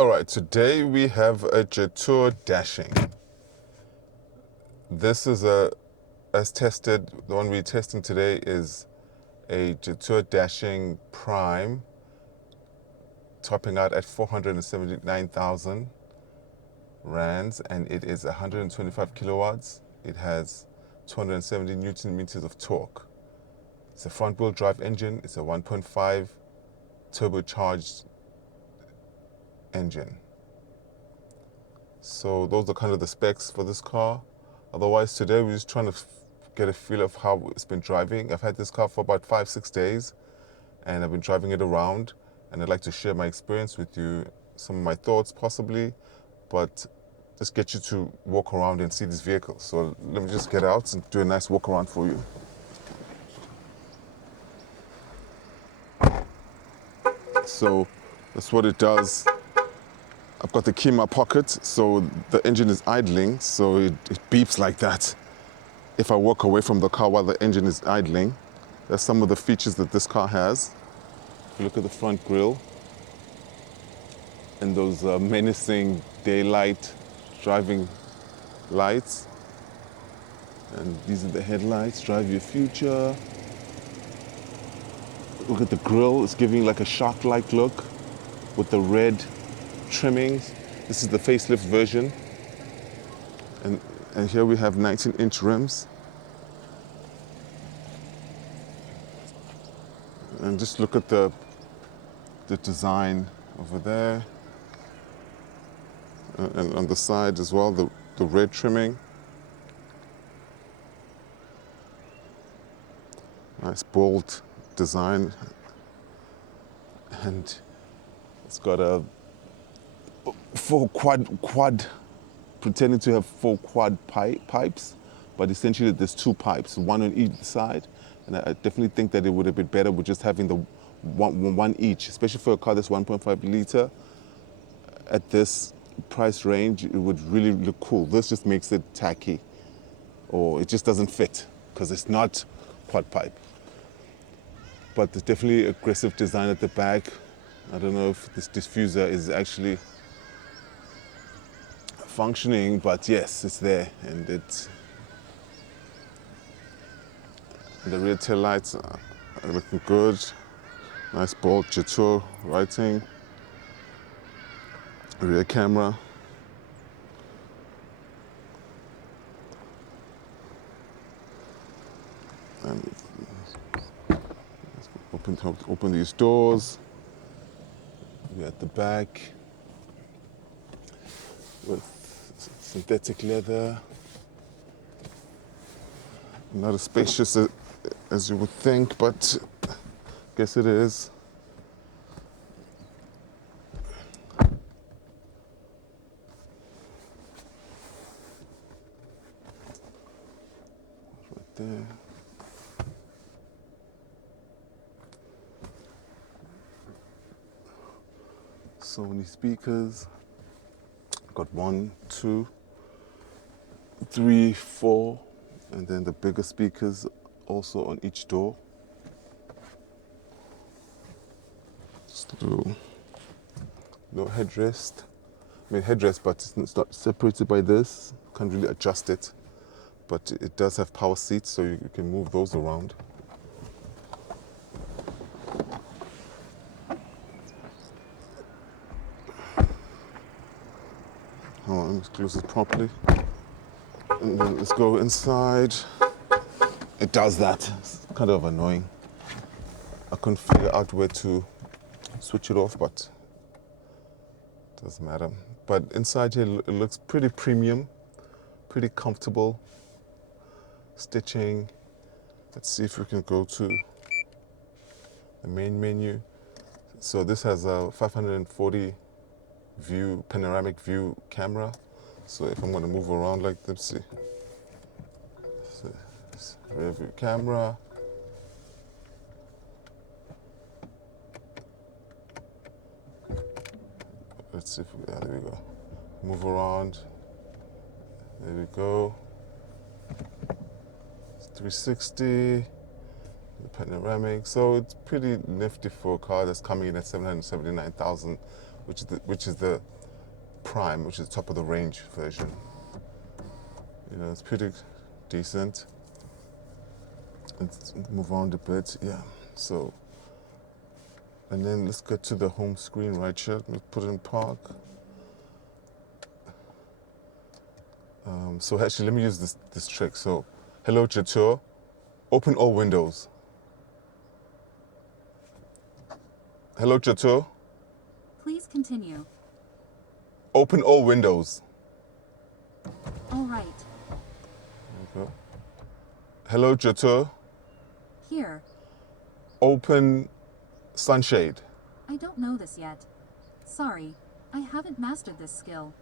All right, today we have a Jetour Dashing. This is as tested, the one we're testing today is a Jetour Dashing Prime, topping out at 479,000 rands, and it is 125 kilowatts. It has 270 Newton meters of torque. It's a front wheel drive engine. It's a 1.5 turbocharged engine. So those are kind of the specs for this car. Otherwise, today we're just trying to get a feel of how it's been driving. I've had this car for about 5-6 days, and I've been driving it around, and I'd like to share my experience with you, some of my thoughts possibly, but just get you to walk around and see this vehicle. So let me just get out and do a nice walk around for you. So that's what it does. I've got the key in my pocket, so the engine is idling, so it beeps like that if I walk away from the car while the engine is idling. That's some of the features that this car has. If you look at the front grille and those menacing daylight driving lights, and these are the headlights, drive your future. Look at the grille, it's giving like a shark-like look with the red trimmings. This is the facelift version, and here we have 19-inch rims. And just look at the design over there, and on the side as well, the red trimming. Nice bold design, and it's got a four quad, pretending to have four quad pipes, but essentially there's two pipes, one on each side, and I definitely think that it would have been better with just having the one each, especially for a car that's 1.5 liter. At this price range, it would really look cool. This just makes it tacky, or it just doesn't fit because it's not quad pipe. But there's definitely aggressive design at the back. I don't know if this diffuser is actually functioning, but yes, it's there, and the rear tail lights are looking good. Nice bold Jetour writing. Rear camera. And open these doors. We're at the back with synthetic leather. Not as spacious as you would think, but I guess it is. Right there. So many speakers. Got 1, 2, 3, 4, and then the bigger speakers also on each door. Just no headrest. I mean headrest, but it's not separated by this. Can't really adjust it, but it does have power seats, so you can move those around. Hold on, let's close it properly. And then let's go inside. It does that. It's kind of annoying. I couldn't figure out where to switch it off, but it doesn't matter. But inside here, it looks pretty premium, pretty comfortable. Stitching. Let's see if we can go to the main menu. So this has a 540 view, panoramic view camera. So if I'm going to move around like this, let's see, rear view camera. Let's see if we, there we go. Move around. There we go. 360. The panoramic. So it's pretty nifty for a car that's coming in at 779,000 which is the Prime, which is top of the range version. You know, it's pretty decent. Let's move on a bit, yeah. So, and then let's get to the home screen right here. Let's put it in park. So actually, let me use this trick. So, hello Jetour, open all windows. Hello Jetour, Please continue. open all windows. All right. There we go. Hello Jetour, Here. open sunshade. I don't know this yet. Sorry, I haven't mastered this skill.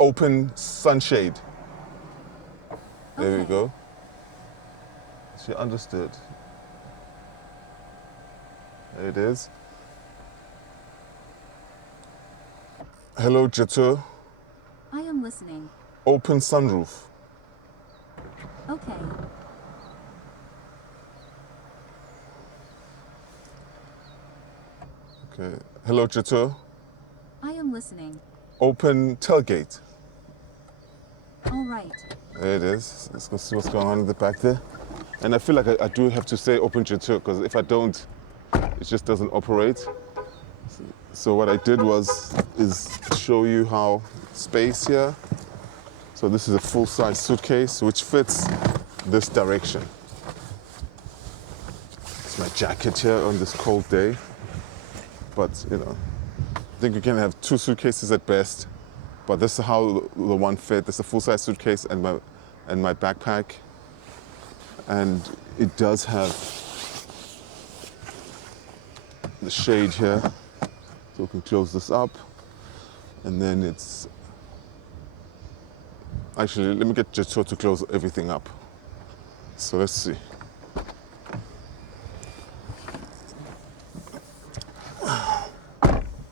Open sunshade. There we Okay. go. She understood. There it is. Hello Jetour, I am listening. open sunroof. Okay. Okay. Hello Jetour, I am listening. open tailgate. All right. There it is. Let's go see what's going on in the back there. And I feel like I do have to say open Jetour, because if I don't, it just doesn't operate. So what I did is show you how space here. So this is a full-size suitcase which fits this direction. It's my jacket here on this cold day. But you know, I think you can have 2 suitcases at best. But this is how the one fit. It's a full-size suitcase and my backpack. And it does have the shade here. So we can close this up. And then it's... Actually, let me get Jetour to close everything up. So let's see.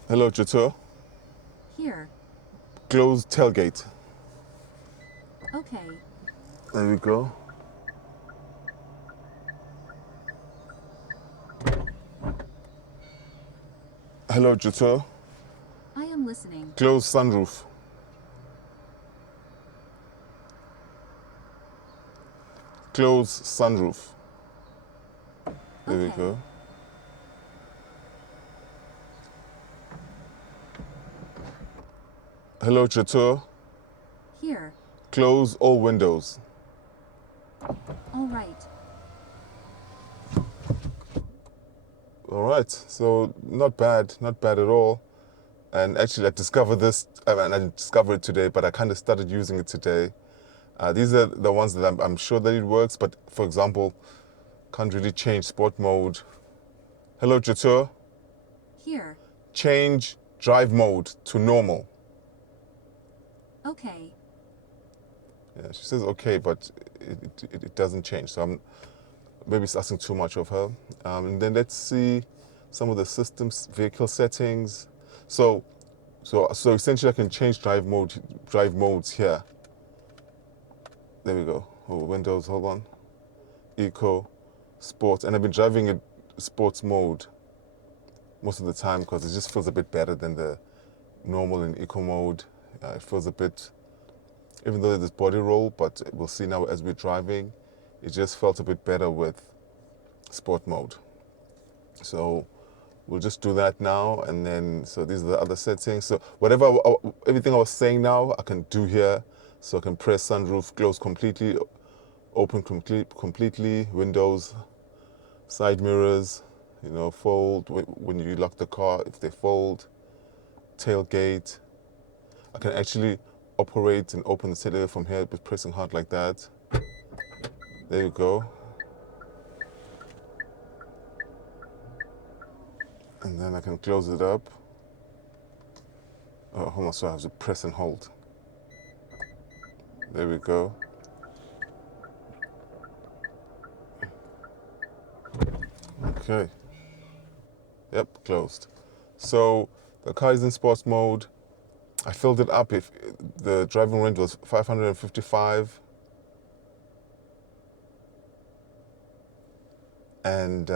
Hello, Jetour. Here. Close tailgate. Okay. There we go. Hello, Jetour. I am listening. Close sunroof. Close sunroof. There we Okay. go. Hello, Jetour. Here. Close all windows. All right. All right, so not bad at all. And actually, I discovered this, I didn't discover it today, but I kind of started using it today. These are the ones that I'm sure that it works, but for example, can't really change sport mode. Hello, Jetour. Here. Change drive mode to normal. Okay. Yeah, she says okay, but it doesn't change. So maybe it's asking too much of her. And then let's see some of the systems, vehicle settings. So essentially, I can change drive modes here. There we go. Oh, Windows, hold on. Eco, Sport, and I've been driving it sports mode most of the time because it just feels a bit better than the normal and eco mode. It feels a bit, even though there's body roll, but we'll see now as we're driving, it just felt a bit better with sport mode. So we'll just do that now, and then, so these are the other settings. So everything I was saying now, I can do here. So I can press sunroof, close completely, open completely, windows, side mirrors, you know, fold when you lock the car, if they fold, tailgate. I can actually operate and open the tailgate from here by pressing hard like that. There you go. And then I can close it up. Oh, hold on, so I have to press and hold. There we go. Okay. Yep, closed. So the car is in sports mode. I filled it up. If the driving range was 555, and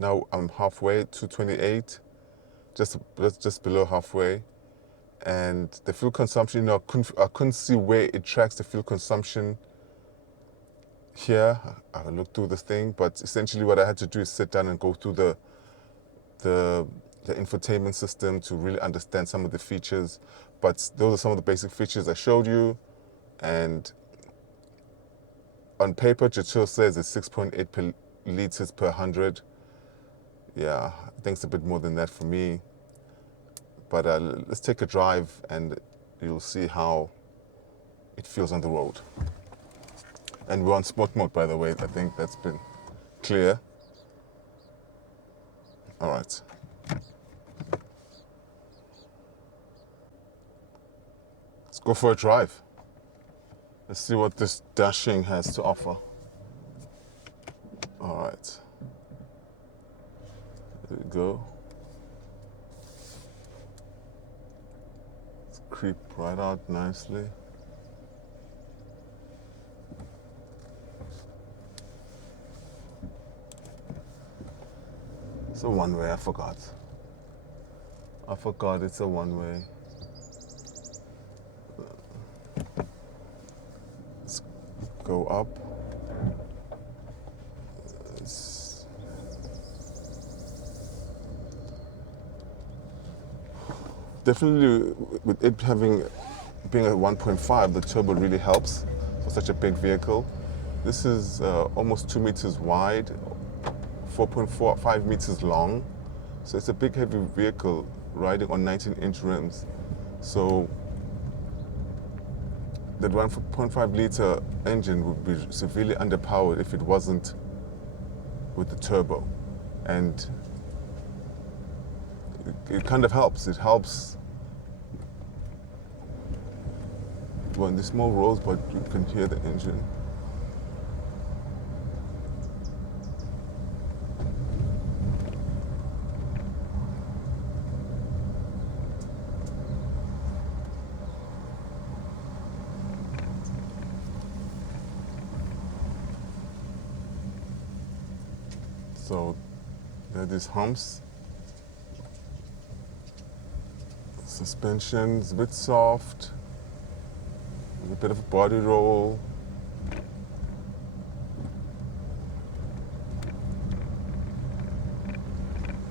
Now I'm halfway, 228, just below halfway. And the fuel consumption, I couldn't see where it tracks the fuel consumption here. I looked through this thing, but essentially what I had to do is sit down and go through the infotainment system to really understand some of the features. But those are some of the basic features I showed you. And on paper, Jetour says it's 6.8 liters per 100. Yeah, I think it's a bit more than that for me. But let's take a drive and you'll see how it feels on the road. And we're on sport mode, by the way. I think that's been clear. All right. Let's go for a drive. Let's see what this Dashing has to offer. All right. There we go. Let's creep right out nicely. It's a one-way, I forgot. It's a one-way. Let's go up. Definitely, with it being a 1.5, the turbo really helps for such a big vehicle. This is almost 2 meters wide, 4.45 meters long. So it's a big, heavy vehicle riding on 19-inch rims. So that 1.5 liter engine would be severely underpowered if it wasn't with the turbo. And it kind of helps. It helps on the small roads, but you can hear the engine. So there are these humps. Suspension's a bit soft. A bit of a body roll.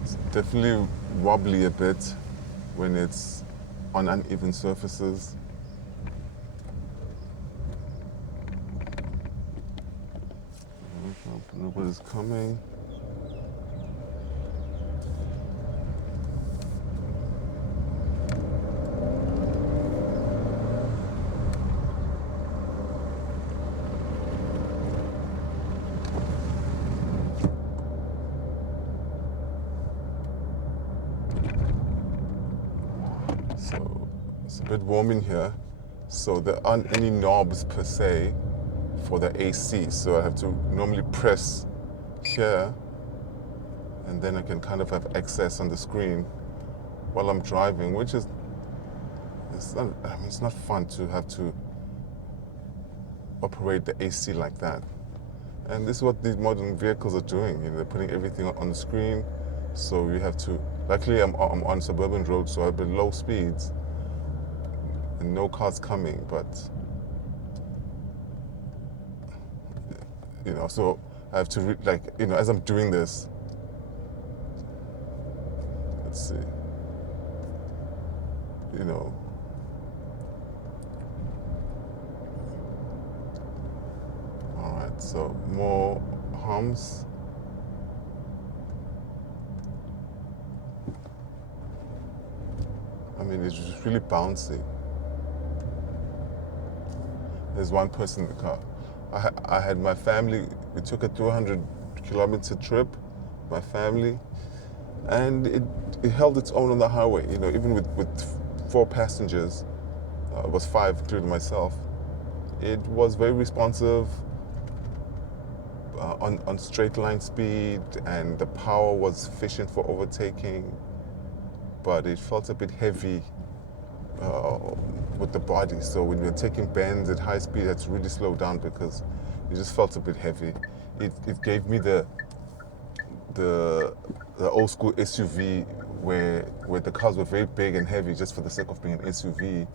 It's definitely wobbly a bit when it's on uneven surfaces. Nobody's coming. So it's a bit warm in here. So there aren't any knobs per se for the AC. So I have to normally press here and then I can kind of have access on the screen while I'm driving, which is, it's not fun to have to operate the AC like that. And this is what these modern vehicles are doing. They're putting everything on the screen. So you have to, luckily I'm on suburban roads, so I have low speeds and no cars coming, but so I have to, as I'm doing this, let's see, all right, so more humps. I mean, it's just really bouncy. There's one person in the car. I had my family, we took a 200-kilometer trip, my family, and it held its own on the highway, even with 4 passengers, it was 5 including myself. It was very responsive on straight line speed, and the power was sufficient for overtaking, but it felt a bit heavy with the body. So when you're taking bends at high speed, I had to really slow down because it just felt a bit heavy. It gave me the the old school SUV where the cars were very big and heavy just for the sake of being an SUV,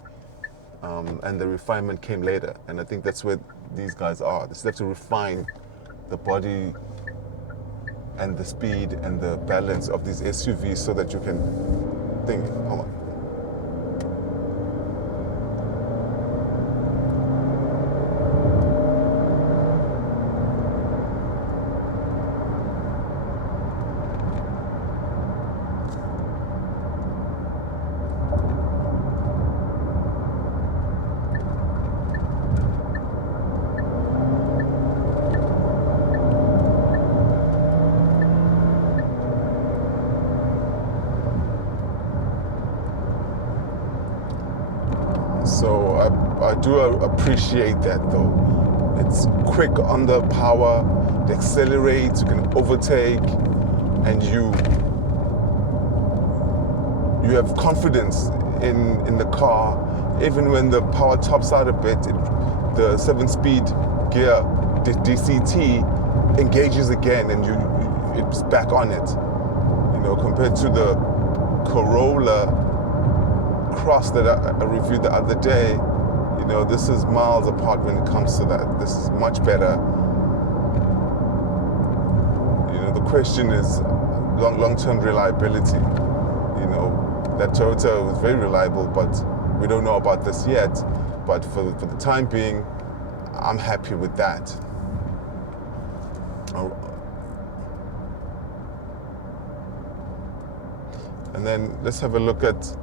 and the refinement came later. And I think that's where these guys are. They still have to refine the body and the speed and the balance of these SUVs so that you can think, hold on. So I do appreciate that though. It's quick on the power, it accelerates, you can overtake, and you have confidence in the car. Even when the power tops out a bit, the 7-speed gear, the DCT, engages again and it's back on it. You know, compared to the Corolla Cross that I reviewed the other day, you know, this is miles apart when it comes to that. This is much better. You know, the question is long-term reliability. You know, that Toyota was very reliable, but we don't know about this yet. But for the time being, I'm happy with that. And then let's have a look at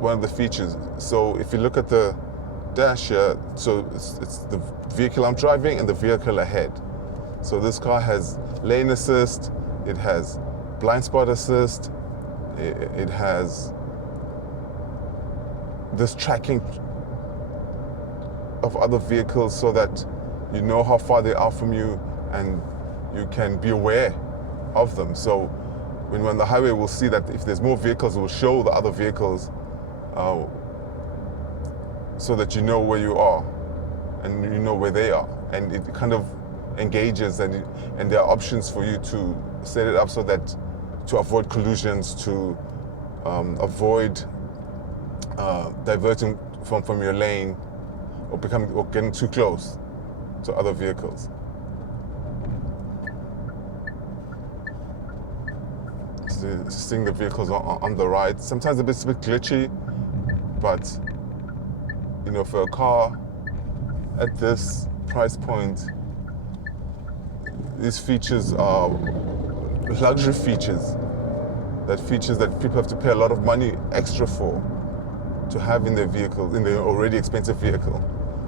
one of the features. So if you look at the dash here, so it's the vehicle I'm driving and the vehicle ahead. So this car has lane assist, it has blind spot assist, it has this tracking of other vehicles so that you know how far they are from you and you can be aware of them. So when we're on the highway, we'll see that if there's more vehicles, it will show the other vehicles so that you know where you are and you know where they are. And it kind of engages, and there are options for you to set it up so that to avoid collisions, to avoid diverting from your lane or getting too close to other vehicles. Seeing the vehicles on the right. Sometimes it's a bit glitchy, but you know, for a car at this price point, these features are luxury features. Features that people have to pay a lot of money extra for to have in their vehicle, in their already expensive vehicle.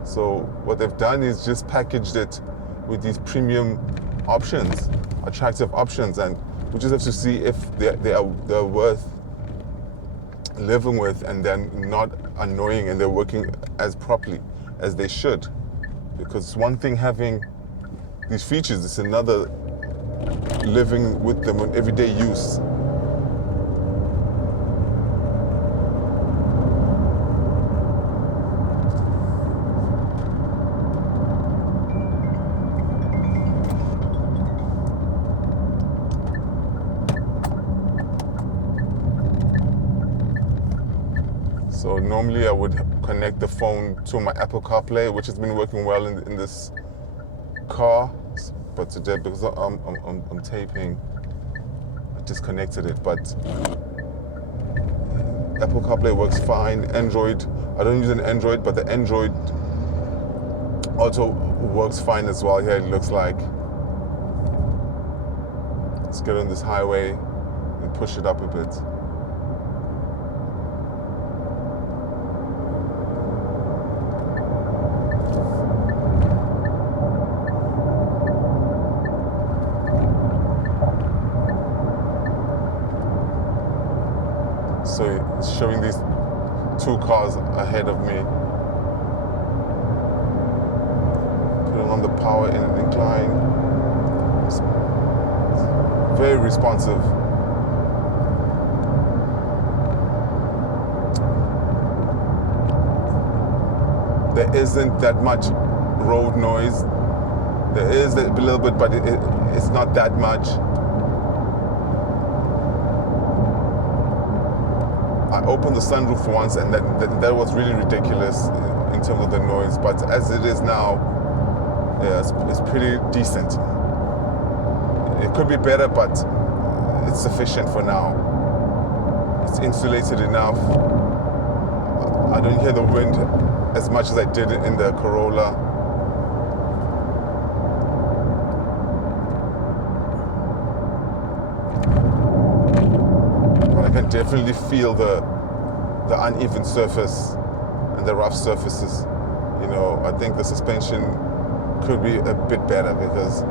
So what they've done is just packaged it with these premium options, attractive options, and we just have to see if they're worth living with and they're not annoying and they're working as properly as they should. Because it's one thing having these features, it's another living with them in everyday use. So normally I would connect the phone to my Apple CarPlay, which has been working well in this car. But today, because I'm taping, I disconnected it. But Apple CarPlay works fine. Android, I don't use an Android, but the Android Auto works fine as well. Here it looks like. Let's get on this highway and push it up a bit. So it's showing these two cars ahead of me. Putting on the power in an incline. It's very responsive. There isn't that much road noise. There is a little bit, but it's not that much. I opened the sunroof once, and that was really ridiculous in terms of the noise. But as it is now, yeah, it's pretty decent. It could be better, but it's sufficient for now. It's insulated enough. I don't hear the wind as much as I did in the Corolla. But I can definitely feel the uneven surface and the rough surfaces. You know, I think the suspension could be a bit better because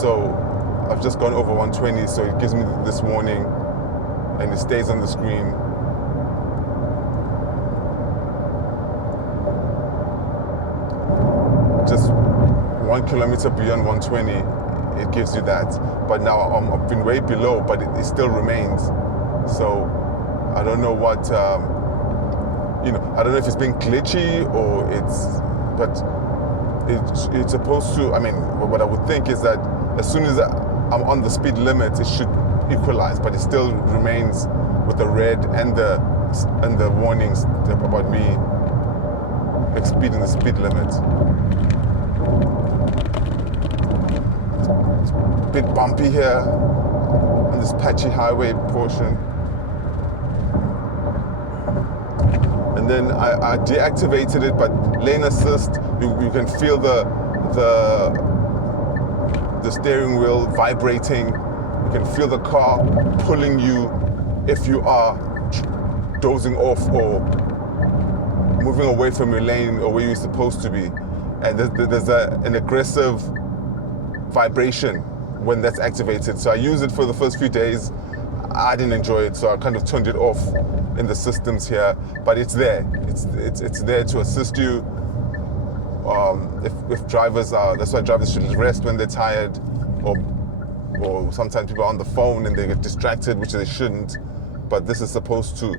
so I've just gone over 120, so it gives me this warning and it stays on the screen. Just 1 kilometer beyond 120, it gives you that. But now I've been way below, but it still remains. So I don't know what, you know, I don't know if it's being glitchy or but it's supposed to, I mean, what I would think is that as soon as I'm on the speed limit, it should equalize, but it still remains with the red and the warnings about me exceeding the speed limit. It's a bit bumpy here on this patchy highway portion. And then I deactivated it, but lane assist, you can feel the steering wheel vibrating. You can feel the car pulling you if you are dozing off or moving away from your lane or where you're supposed to be. And there's an aggressive vibration when that's activated. So I used it for the first few days. I didn't enjoy it, so I kind of turned it off in the systems here. But it's there. It's there to assist you. If drivers are, that's why drivers should rest when they're tired, or sometimes people are on the phone and they get distracted, which they shouldn't. But this is supposed to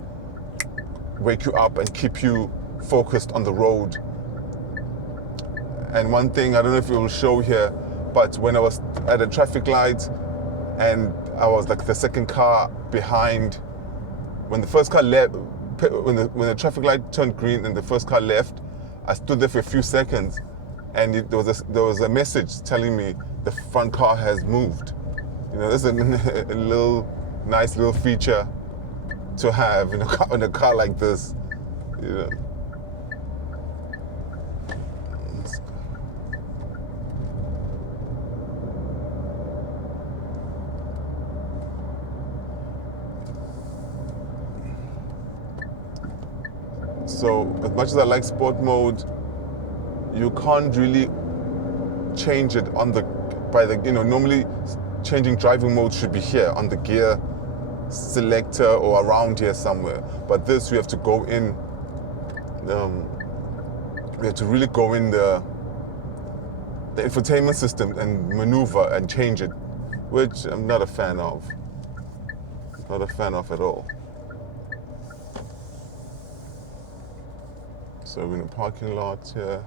wake you up and keep you focused on the road. And one thing, I don't know if it will show here, but when I was at a traffic light and I was like the second car behind, when the first car left, when the traffic light turned green and the first car left, I stood there for a few seconds, and there was a message telling me the front car has moved. You know, this is a nice little feature to have in a car like this. You know. So as much as I like sport mode, you can't really change it normally changing driving mode should be here on the gear selector or around here somewhere. But this, we have to go in, we have to really go in the infotainment system and maneuver and change it, which I'm not a fan of. Not a fan of at all. So we're in a parking lot here.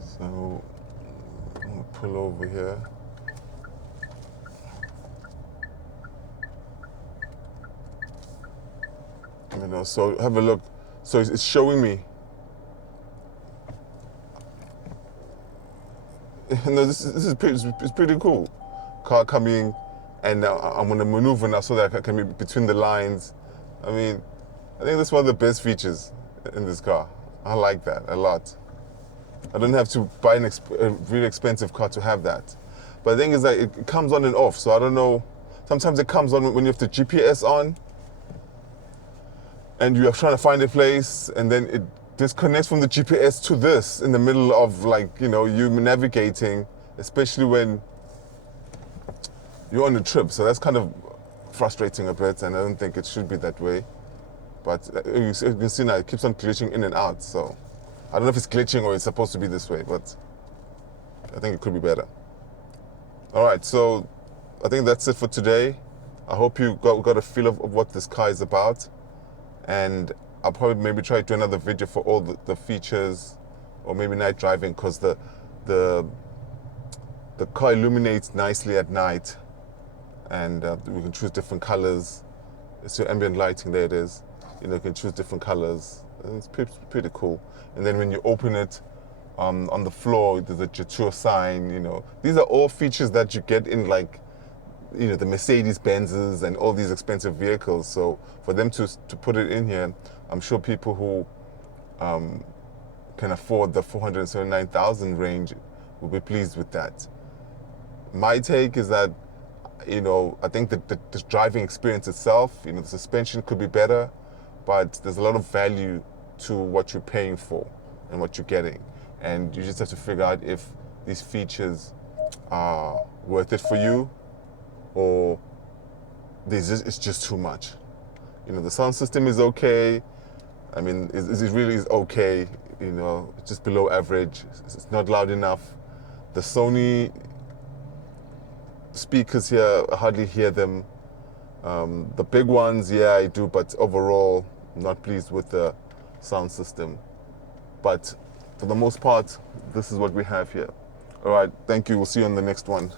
So I'm gonna pull over here. You know, so have a look. So it's showing me. No, this is pretty cool. Car coming, and I'm gonna maneuver now so that I can be between the lines. I mean, I think that's one of the best features in this car. I like that a lot. I don't have to buy a really expensive car to have that. But the thing is that it comes on and off, so I don't know. Sometimes it comes on when you have the GPS on, and you are trying to find a place, and then it disconnects from the GPS to this in the middle of, like, you know, you navigating, especially when you're on a trip. So that's kind of frustrating a bit, and I don't think it should be that way. But you can see now it keeps on glitching in and out. So I don't know if it's glitching or it's supposed to be this way, but I think it could be better. All right, so I think that's it for today. I hope you got a feel of what this car is about, and I'll probably maybe try to do another video for all the features, or maybe night driving, because the car illuminates nicely at night, and we can choose different colors. It's your ambient lighting, there it is. You know, you can choose different colors. And it's pretty cool. And then when you open it, on the floor, there's a Jetour sign. You know, these are all features that you get in, like, you know, the Mercedes Benzes and all these expensive vehicles. So for them to put it in here, I'm sure people who can afford the 479,000 range will be pleased with that. My take is that, you know, I think that the driving experience itself, you know, the suspension could be better, but there's a lot of value to what you're paying for and what you're getting. And you just have to figure out if these features are worth it for you, or it's just too much. You know, the sound system is okay. I mean, it really is okay. You know, it's just below average. It's not loud enough. The Sony speakers here, I hardly hear them. The big ones, yeah, I do, but overall, I'm not pleased with the sound system. But for the most part, this is what we have here. All right, thank you. We'll see you on the next one.